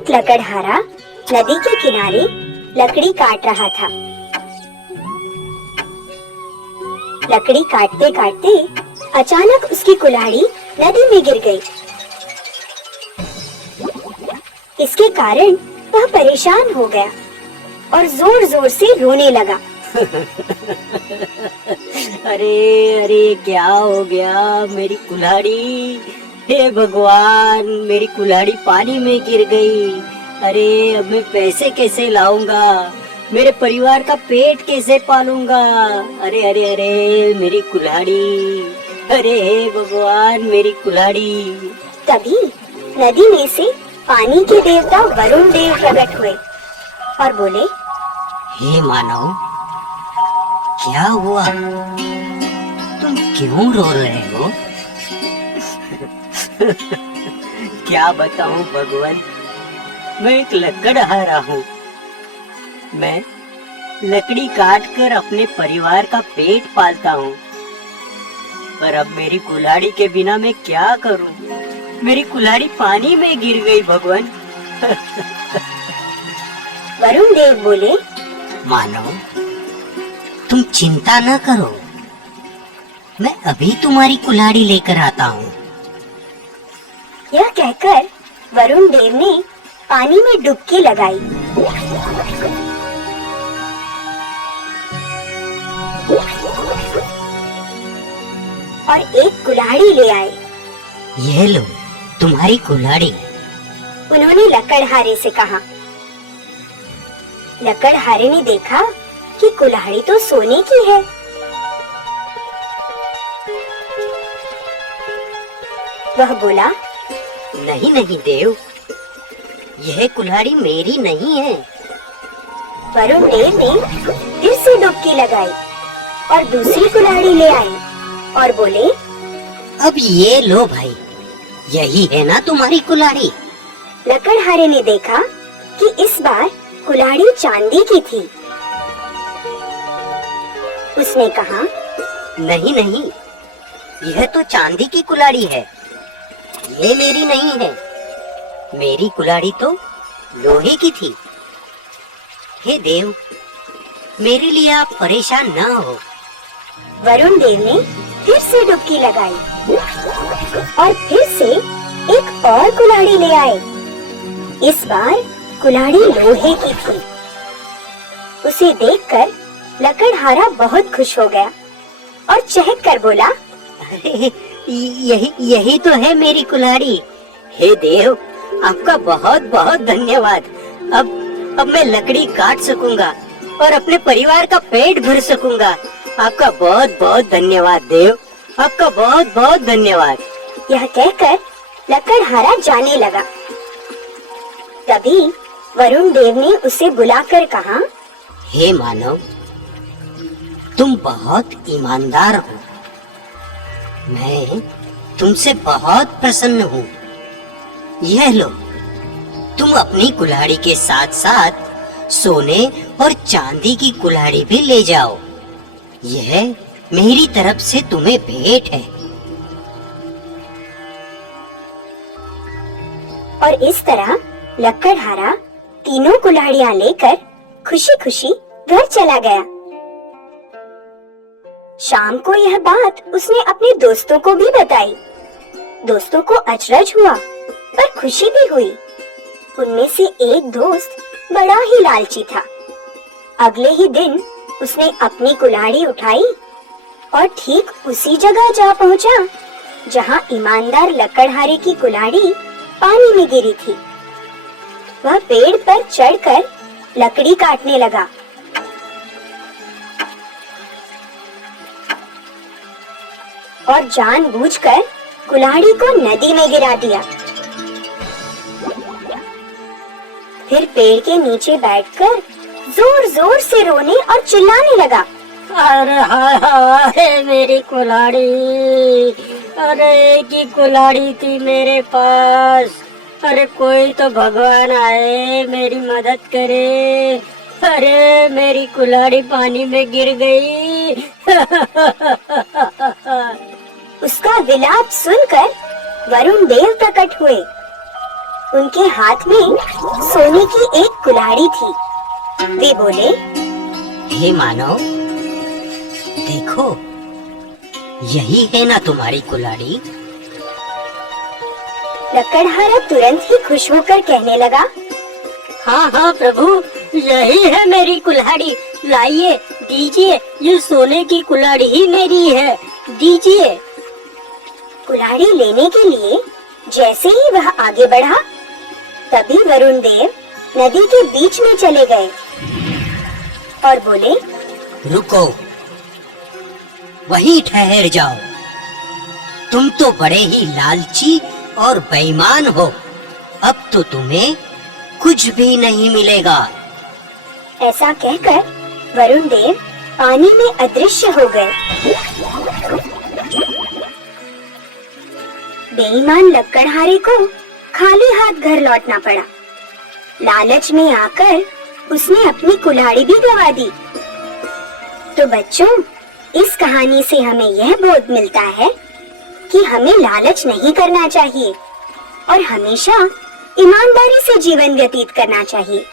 एक लकड़हारा नदी के किनारे लकड़ी काट रहा था। लकड़ी काटते काटते अचानक उसकी कुल्हाड़ी नदी में गिर गई। इसके कारण वह परेशान हो गया और जोर जोर से रोने लगा। अरे अरे क्या हो गया मेरी कुल्हाड़ी। हे भगवान, मेरी कुल्हाड़ी पानी में गिर गई। अरे अब मैं पैसे कैसे लाऊंगा, मेरे परिवार का पेट कैसे पालूंगा। अरे अरे अरे मेरी कुल्हाड़ी, अरे हे भगवान मेरी कुल्हाड़ी। तभी नदी में से पानी के देवता वरुण देव प्रकट हुए और बोले, हे मानव, क्या हुआ, तुम क्यों रो रहे हो? क्या बताऊं भगवान, मैं एक लकड़हारा हूँ। मैं लकड़ी काट कर अपने परिवार का पेट पालता हूँ, पर अब मेरी कुल्हाड़ी के बिना मैं क्या करूं? मेरी कुल्हाड़ी पानी में गिर गई भगवान। वरुण देव बोले, मानव, तुम चिंता न करो, मैं अभी तुम्हारी कुल्हाड़ी लेकर आता हूँ। यह कहकर वरुण देव ने पानी में डुबकी लगाई। और एक कुल्हाड़ी ले आए। ये लो तुम्हारी कुल्हाड़ी। उन्होंने लकड़हारे से कहा। लकड़हारे ने देखा कि कुल्हाड़ी तो सोने की है। वह बोला, नहीं नहीं देव, यह कुल्हाड़ी मेरी नहीं है। वरुण देव ने फिर से डुबकी लगाई और दूसरी कुल्हाड़ी ले आए और बोले, अब ये लो भाई, यही है ना तुम्हारी कुल्हाड़ी। लकड़हारे ने देखा कि इस बार कुल्हाड़ी चांदी की थी। उसने कहा, नहीं नहीं, यह तो चांदी की कुल्हाड़ी है, ये मेरी नहीं है। मेरी कुल्हाड़ी तो लोहे की थी। हे देव, मेरे लिए आप परेशान ना हो। वरुण देव ने फिर से डुबकी लगाई और फिर से एक और कुल्हाड़ी ले आए। इस बार कुल्हाड़ी लोहे की थी। उसे देखकर लकड़हारा बहुत खुश हो गया और चहक कर बोला, अरे यही तो है मेरी कुल्हाड़ी। हे देव, आपका बहुत बहुत धन्यवाद। अब मैं लकड़ी काट सकूंगा और अपने परिवार का पेट भर सकूंगा। आपका बहुत बहुत धन्यवाद देव, आपका बहुत बहुत धन्यवाद। यह कहकर लकड़हारा जाने लगा। तभी वरुण देव ने उसे बुलाकर कहा, हे मानव, तुम बहुत ईमानदार हो। मैं तुमसे बहुत प्रसन्न हूँ। यह लो, तुम अपनी कुल्हाड़ी के साथ साथ सोने और चांदी की कुल्हाड़ी भी ले जाओ। यह मेरी तरफ से तुम्हें भेंट है। और इस तरह लकड़हारा तीनों कुल्हाड़ियां लेकर खुशी खुशी घर चला गया। शाम को यह बात उसने अपने दोस्तों को भी बताई। दोस्तों को अचरज हुआ पर खुशी भी हुई। उनमें से एक दोस्त बड़ा ही लालची था। अगले ही दिन उसने अपनी कुल्हाड़ी उठाई और ठीक उसी जगह जा पहुंचा जहां ईमानदार लकड़हारे की कुल्हाड़ी पानी में गिरी थी। वह पेड़ पर चढ़कर लकड़ी काटने लगा। और जानबूझकर कुल्हाड़ी को नदी में गिरा दिया। फिर पेड़ के नीचे बैठकर जोर जोर से रोने और चिल्लाने लगा। अरे हाय हाय मेरी कुल्हाड़ी, अरे की कुल्हाड़ी थी मेरे पास। अरे कोई तो भगवान आए, मेरी मदद करे। अरे मेरी कुल्हाड़ी पानी में गिर गई। उसका विलाप सुनकर वरुण देव प्रकट हुए उनके हाथ में सोने की एक कुल्हाड़ी थी। वे बोले, हे मानव, देखो, यही है ना तुम्हारी कुल्हाड़ी? लकड़हारा तुरंत ही खुश होकर कहने लगा, हाँ हाँ प्रभु, यही है मेरी कुल्हाड़ी। लाइए, दीजिए, ये सोने की कुल्हाड़ी ही मेरी है, दीजिए। कुल्हाड़ी लेने के लिए जैसे ही वह आगे बढ़ा, तभी वरुण देव नदी के बीच में चले गए और बोले, रुको, वहीं ठहर जाओ। तुम तो बड़े ही लालची और बेईमान हो। अब तो तुम्हें कुछ भी नहीं मिलेगा। ऐसा कहकर वरुण देव पानी में अदृश्य हो गए। बेईमान लकड़हारे को खाली हाथ घर लौटना पड़ा। लालच में आकर उसने अपनी कुल्हाड़ी भी गंवा दी। तो बच्चों, इस कहानी से हमें यह बोध मिलता है कि हमें लालच नहीं करना चाहिए और हमेशा ईमानदारी से जीवन व्यतीत करना चाहिए।